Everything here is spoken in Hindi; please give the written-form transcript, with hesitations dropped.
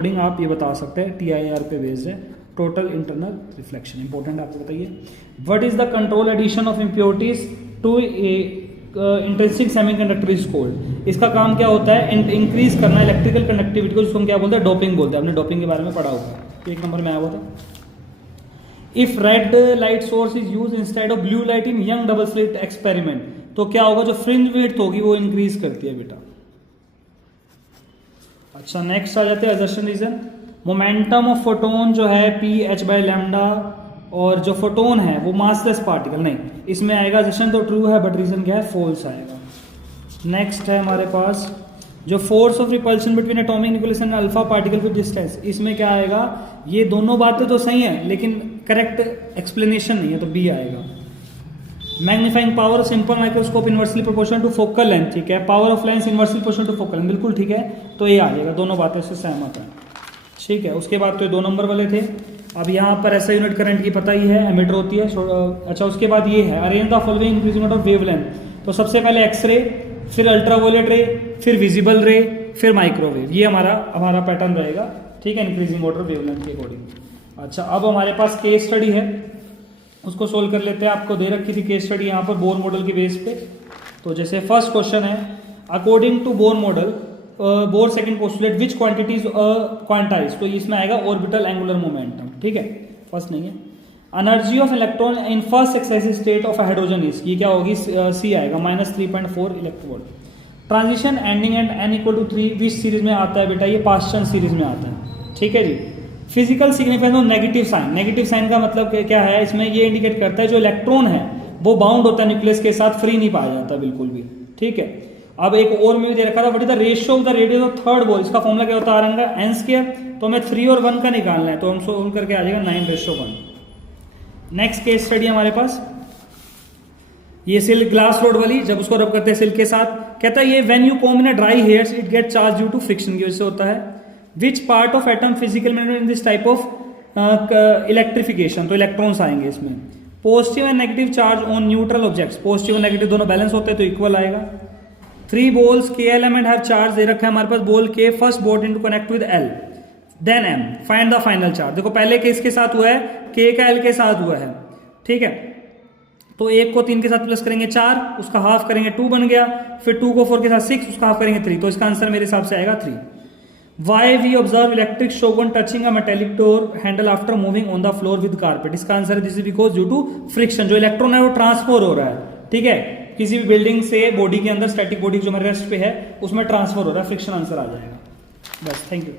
कोडिंग आप ये बता सकते हैं TIR पे बेस्ड है, टोटल इंटरनल रिफ्लेक्शन। इंपॉर्टेंट आपको बताइए, what is the control addition of impurities to intrinsic semiconductor is called. इसका काम क्या होता है, इंक्रीज करना इलेक्ट्रिकल कंडक्टिविटी को, जिसको हम क्या बोलते हैं, डोपिंग बोलते हैं। आपने डोपिंग के बारे में पढ़ा होगा, एक नंबर में आया हुआ था। If red light source is use instead of blue light in young double slit experiment, तो क्या होगा, जो फ्रिंज विड्थ होगी वो इंक्रीज करती है बेटा। अच्छा, नेक्स्ट आ जाते हैं assertion reason. Momentum of photon जो है ph/λ, और जो फोटोन है वो मासलेस पार्टिकल, नहीं इसमें आएगा असर्शन तो ट्रू है, बट रीजन क्या है, फॉल्स आएगा। नेक्स्ट है हमारे पास जो force of repulsion between atomic nucleus and alpha particle with distance, इसमें क्या आएगा, ये दोनों बातें तो सही है लेकिन करेक्ट एक्सप्लेनेशन नहीं है, तो बी आएगा। Magnifying power simple microscope inversely proportional to focal length, ठीक है। Power of lens inversely proportional to focal length, बिल्कुल ठीक है, तो ये आ जाएगा, दोनों बातें से सहमत है, ठीक है। उसके बाद तो ये 2 नंबर वाले थे। अब यहाँ पर ऐसा यूनिट करंट की पता ही है, एमिटर होती है। अच्छा, उसके बाद ये है arrange the following increasing of wave length, तो सबसे पहले एक्सरे, फिर अल्ट्रावायलेट रे, फिर विजिबल रे, फिर माइक्रोवेव, ये हमारा पैटर्न रहेगा, ठीक है, इंक्रीजिंग ऑर्डर वेवलेंथ के अकॉर्डिंग। अच्छा, अब हमारे पास केस स्टडी है, उसको सोल्व कर लेते हैं। आपको दे रखी थी केस स्टडी यहाँ पर बोर मॉडल की बेस पे। तो जैसे फर्स्ट क्वेश्चन है, according to Bohr model Bohr second postulate which quantities quantise, तो इसमें आएगा ऑर्बिटल एंगुलर मोमेंटम, ठीक है, फर्स्ट नहीं है। Energy of electron in first excise state of hydrogen is, ये क्या होगी, सी आएगा, -3.4 electronvolt. Transition ending eight n=3 विच सीरीज में आता है बेटा, ये पास्चन सीरीज में आता है, ठीक है जी। Physical significance of negative sign, negative sign का मतलब क्या है, इसमें ये इंडिकेट करता है जो इलेक्ट्रॉन है वो बाउंड होता है न्यूक्लियस के साथ, फ्री नहीं पाया जाता बिल्कुल भी, ठीक है। अब एक और में दे रखा था, what is the ratio of the radius of third बोल, इसका फॉर्मूला क्या होता है, n², तो हमें 3 और 1 का निकालना है, तो हम सोल्व करके आ जाएगा 9:1। नेक्स्ट केस स्टडी हमारे पास, ये सिल्क ग्लास रोड वाली, जब उसको रब करते हैं सिल्क के साथ, कहता है ये when you comb in dry hairs it get charge due to friction की वजह से होता है। Which part of atom physical magnet in this type of electrification, तो इलेक्ट्रॉन्स आएंगे इसमें। Positive and negative charge on neutral objects, positive और नेगेटिव दोनों बैलेंस होते हैं तो इक्वल आएगा। 3 balls K element have charge दे रखा है हमारे पास, ball K first boat into connect with L then M, find the final charge. देखो पहले किसके साथ हुआ है, K का L के साथ हुआ है, ठीक है। तो 1 को 3 के साथ प्लस करेंगे 4, उसका हाफ करेंगे 2 बन गया, फिर 2 को 4 के साथ 6, उसका हाफ करेंगे 3, तो इसका आंसर मेरे हिसाब से आएगा 3। Why we observe electric shock when touching a metallic door handle after moving on the floor with carpet, इसका आंसर है this is because due to friction, जो इलेक्ट्रॉन है वो ट्रांसफर हो रहा है, ठीक है, किसी भी बिल्डिंग से बॉडी के अंदर, स्टैटिक बॉडी जो हमारे रेस्ट पे है उसमें ट्रांसफर हो रहा है, फ्रिक्शन आंसर आ जाएगा। बस, थैंक यू।